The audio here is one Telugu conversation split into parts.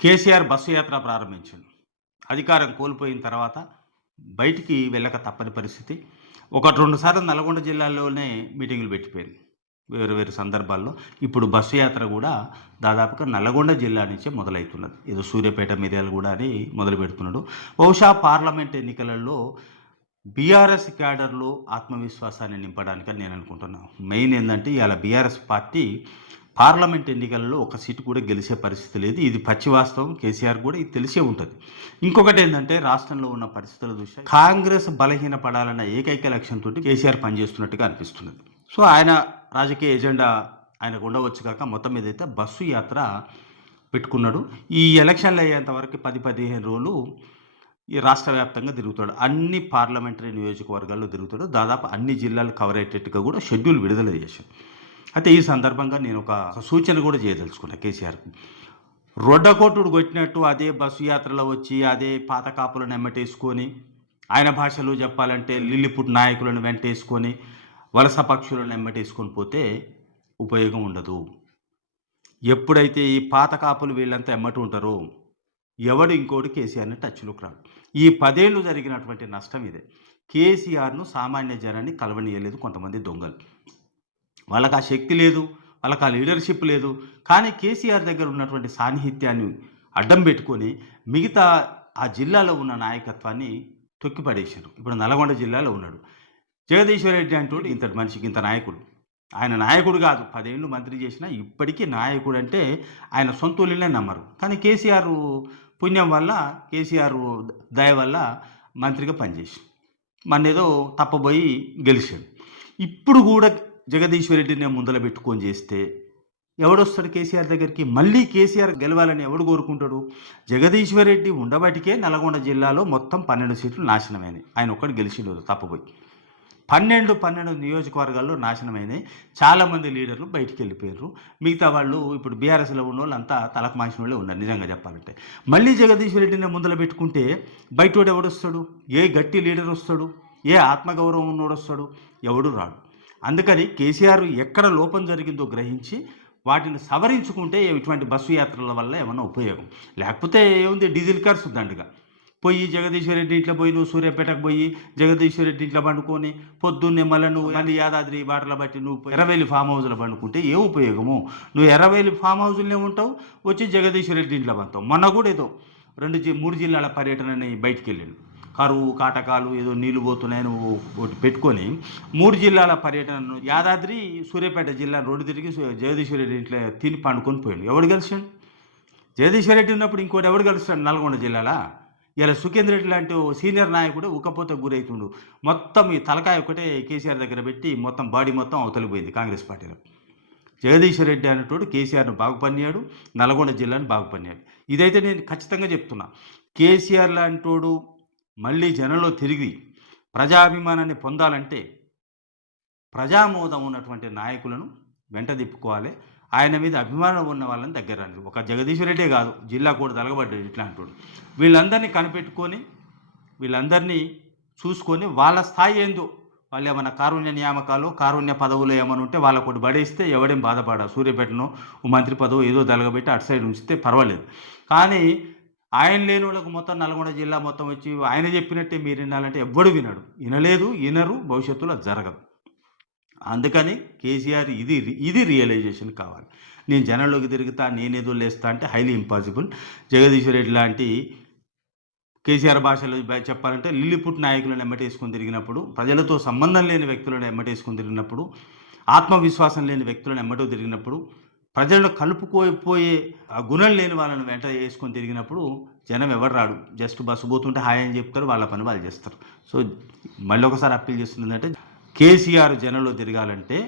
కేసీఆర్ బస్సు యాత్ర ప్రారంభించాడు. అధికారం కోల్పోయిన తర్వాత బయటికి వెళ్ళక తప్పని పరిస్థితి. ఒకటి రెండు సార్లు నల్గొండ జిల్లాలోనే మీటింగులు పెట్టిపోయింది వేరు వేరు సందర్భాల్లో ఇప్పుడు బస్సు యాత్ర కూడా దాదాపుగా నల్గొండ జిల్లా నుంచే మొదలవుతున్నది. ఏదో సూర్యాపేట మిర్యాలు కూడా అని మొదలు పెడుతున్నాడు. బహుశా పార్లమెంట్ ఎన్నికలలో బీఆర్ఎస్ క్యాడర్లో ఆత్మవిశ్వాసాన్ని నింపడానికని నేను అనుకుంటున్నాను మెయిన్ ఏంటంటే ఇవాళ బీఆర్ఎస్ పార్టీ పార్లమెంట్ ఎన్నికలలో ఒక సీటు కూడా గెలిచే పరిస్థితి లేదు. ఇది పచ్చి వాస్తవం. కేసీఆర్ కూడా ఇది తెలిసే ఉంటుంది. ఇంకొకటి ఏంటంటే రాష్ట్రంలో ఉన్న పరిస్థితుల దృష్ట్యా కాంగ్రెస్ బలహీన పడాలన్న ఏకైక లక్ష్యంతో కేసీఆర్ పనిచేస్తున్నట్టుగా అనిపిస్తున్నది. సో ఆయన రాజకీయ ఎజెండా ఆయనకు ఉండవచ్చు కాక మొత్తం మీద అయితే బస్సు యాత్ర పెట్టుకున్నాడు. ఈ ఎలక్షన్లు అయ్యేంత వరకు పది పదిహేను రోజులు ఈ రాష్ట్ర వ్యాప్తంగా తిరుగుతాడు అన్ని పార్లమెంటరీ నియోజకవర్గాల్లో తిరుగుతాడు దాదాపు అన్ని జిల్లాలు కవర్ అయ్యేటట్టుగా కూడా షెడ్యూల్ విడుదల చేశాడు. అయితే ఈ సందర్భంగా నేను ఒక సూచన కూడా చేయదలుచుకున్నా కేసీఆర్కు. రొడ్డకోటుడు కొట్టినట్టు అదే బస్సు యాత్రలో వచ్చి అదే పాత కాపులను ఎమ్మటేసుకొని ఆయన భాషలో చెప్పాలంటే లిల్లిపుట్ నాయకులను వెంటేసుకొని వలస పక్షులను ఎమ్మటేసుకొని పోతే ఉపయోగం ఉండదు. ఎప్పుడైతే ఈ పాత కాపులు వీళ్ళంతా ఎమ్మటి ఉంటారో ఎవడు ఇంకోటి కేసీఆర్ని టచ్లోకి రాడు. ఈ పదేళ్ళు జరిగినటువంటి నష్టం ఇదే. కేసీఆర్ను సామాన్య జనాన్ని కలవనీయలేదు కొంతమంది దొంగలు. వాళ్ళకి ఆ శక్తి లేదు వాళ్ళకి ఆ లీడర్షిప్ లేదు. కానీ కేసీఆర్ దగ్గర ఉన్నటువంటి సాన్నిహిత్యాన్ని అడ్డం పెట్టుకొని మిగతా ఆ జిల్లాలో ఉన్న నాయకత్వాన్ని తొక్కిపడేశారు. ఇప్పుడు నల్గొండ జిల్లాలో ఉన్నాడు. జగదీశ్వర రెడ్డి అంటూ ఇంతటి మనిషికి ఇంత నాయకుడు. ఆయన నాయకుడు కాదు. పదేళ్ళు మంత్రి చేసినా ఇప్పటికీ నాయకుడు అంటే ఆయన సొంతూళ్ళనే నమ్మరు. కానీ కేసీఆర్ పుణ్యం వల్ల కేసీఆర్ దయ వల్ల మంత్రిగా పనిచేసి మన ఏదో తప్పబోయి గెలిచాడు. ఇప్పుడు కూడా జగదీశ్వర రెడ్డిని ముందల పెట్టుకొని చేస్తే ఎవడొస్తాడు కేసీఆర్ దగ్గరికి? మళ్ళీ కేసీఆర్ గెలవాలని ఎవడు కోరుకుంటాడు? జగదీశ్వర రెడ్డి ఉండబట్టికే నల్గొండ జిల్లాలో మొత్తం పన్నెండు సీట్లు నాశనమైనవి ఆయన ఒక్కడు గెలిచిండు తప్పపోయి. పన్నెండు పన్నెండు నియోజకవర్గాల్లో నాశనమైనాయి. చాలామంది లీడర్లు బయటికి వెళ్ళిపోయారు మిగతా వాళ్ళు ఇప్పుడు బీఆర్ఎస్లో ఉన్న వాళ్ళు అంతా తలకు మాసిన వాళ్ళే ఉన్నారు నిజంగా చెప్పాలంటే. మళ్ళీ జగదీశ్వర రెడ్డిని ముందర పెట్టుకుంటే బయటోడు ఎవడొస్తాడు? ఏ గట్టి లీడర్ వస్తాడు ఏ ఆత్మగౌరవం ఉన్నోడు వస్తాడు ఎవడు రాడు. అందుకని కేసీఆర్ ఎక్కడ లోపం జరిగిందో గ్రహించి వాటిని సవరించుకుంటే ఇటువంటి బస్సు యాత్రల వల్ల ఏమన్నా ఉపయోగం? లేకపోతే ఏముంది? డీజిల్ కార్స్ దండుగా పోయి జగదీశ్వరెడ్డి ఇంట్లో పోయి నువ్వు సూర్యాపేటకు పోయి జగదీశ్వర్ రెడ్డి ఇంట్లో పండుకొని పొద్దున్నే మళ్ళీ నువ్వు మళ్ళీ యాదాద్రి బాటల బట్టి నువ్వు ఎర్రవేలి ఫామ్ హౌస్లో పండుకుంటే ఏ ఉపయోగము? నువ్వు ఎర్రవేలి ఫామ్ హౌస్లోనే ఉంటావు వచ్చి జగదీశ్వర్ రెడ్డి ఇంట్లో పంతావు మొన్న కూడా ఏదో రెండు మూడు జిల్లాల పర్యటనని బయటికి వెళ్ళాను కరువు కాటకాలు ఏదో నీళ్ళు పోతున్నాయని ఒకటి పెట్టుకొని మూడు జిల్లాల పర్యటనను యాదాద్రి సూర్యాపేట జిల్లా రోడ్డు తిరిగి జగదీశ్వర జగదీశ్వర్ రెడ్డి ఇంట్లో తిని పండుకొని పోయాడు. ఎవడు కలిసాడు జగదీశ్వర్ రెడ్డి ఉన్నప్పుడు ఇంకోటి ఎవడు కలుస్తాడు నల్గొండ జిల్లాలో? ఇలా సుఖేంద్ర రెడ్డి లాంటి సీనియర్ నాయకుడు ఉక్కపోత గురవుతుండు మొత్తం ఈ తలకాయ ఒకటే కేసీఆర్ దగ్గర పెట్టి మొత్తం బాడీ మొత్తం అవతలిపోయింది కాంగ్రెస్ పార్టీలో. జగదీశ్వర్ రెడ్డి అనేటోడు కేసీఆర్ను బాగుపన్నాడు నల్గొండ జిల్లాను బాగుపన్నాడు. ఇదైతే నేను ఖచ్చితంగా చెప్తున్నా. కేసీఆర్ లాంటోడు మళ్ళీ జనంలో తిరిగి ప్రజాభిమానాన్ని పొందాలంటే ప్రజామోదం ఉన్నటువంటి నాయకులను వెంట తిప్పుకోవాలి. ఆయన మీద అభిమానం ఉన్న వాళ్ళని దగ్గర రండి ఒక జగదీశ్వర రెడ్డే కాదు జిల్లా కూడా తలగబడ్డాడు ఇట్లాంటి వీళ్ళందరినీ కనిపెట్టుకొని వీళ్ళందరినీ చూసుకొని వాళ్ళ స్థాయి ఏందో వాళ్ళు ఏమైనా కారుణ్య నియామకాలు కారుణ్య పదవులు ఏమైనా ఉంటే వాళ్ళ ఒకటి బడేస్తే ఎవడేం బాధపడ సూర్యపేటను మంత్రి పదవు ఏదో తలగబెట్టి అటు సైడ్ ఉంచితే పర్వాలేదు. కానీ ఆయన లేని వాళ్ళకు మొత్తం నల్గొండ జిల్లా మొత్తం వచ్చి ఆయన చెప్పినట్టే మీరు వినాలంటే ఎవ్వడు వినడు. వినలేదు వినరు భవిష్యత్తులో అది జరగదు. అందుకని కేసీఆర్ ఇది ఇది రియలైజేషన్ కావాలి. నేను జనంలోకి తిరుగుతా నేనేదో లేస్తా అంటే హైలీ ఇంపాసిబుల్ జగదీశ్వర్ రెడ్డి లాంటి కేసీఆర్ భాషలో చెప్పాలంటే లిల్లిపుట్ నాయకులను ఎమ్మటేసుకొని తిరిగినప్పుడు ప్రజలతో సంబంధం లేని వ్యక్తులను ఎమ్మటేసుకొని తిరిగినప్పుడు ఆత్మవిశ్వాసం లేని వ్యక్తులను ఎమ్మటో తిరిగినప్పుడు ప్రజలను కలుపుకోపోయే ఆ గుణం లేని వాళ్ళని వెంట వేసుకొని తిరిగినప్పుడు జనం ఎవరు రాడు. జస్ట్ బస్సు పోతుంటే హాయ్ అని చెప్తారు వాళ్ళ పని వాళ్ళు చేస్తారు. సో మళ్ళీ ఒకసారి అప్పీల్ చేస్తుందంటే కేసీఆర్ జనంలో తిరగాలంటే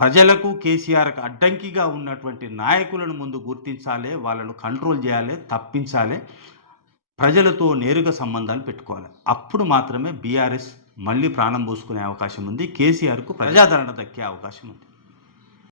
ప్రజలకు కేసీఆర్కి అడ్డంకిగా ఉన్నటువంటి నాయకులను ముందు గుర్తించాలి వాళ్ళను కంట్రోల్ చేయాలి తప్పించాలి ప్రజలతో నేరుగా సంబంధాలు పెట్టుకోవాలి. అప్పుడు మాత్రమే బీఆర్ఎస్ మళ్ళీ ప్రాణం పోసుకునే అవకాశం ఉంది కేసీఆర్కు ప్రజాదరణ దక్కే అవకాశం ఉంది.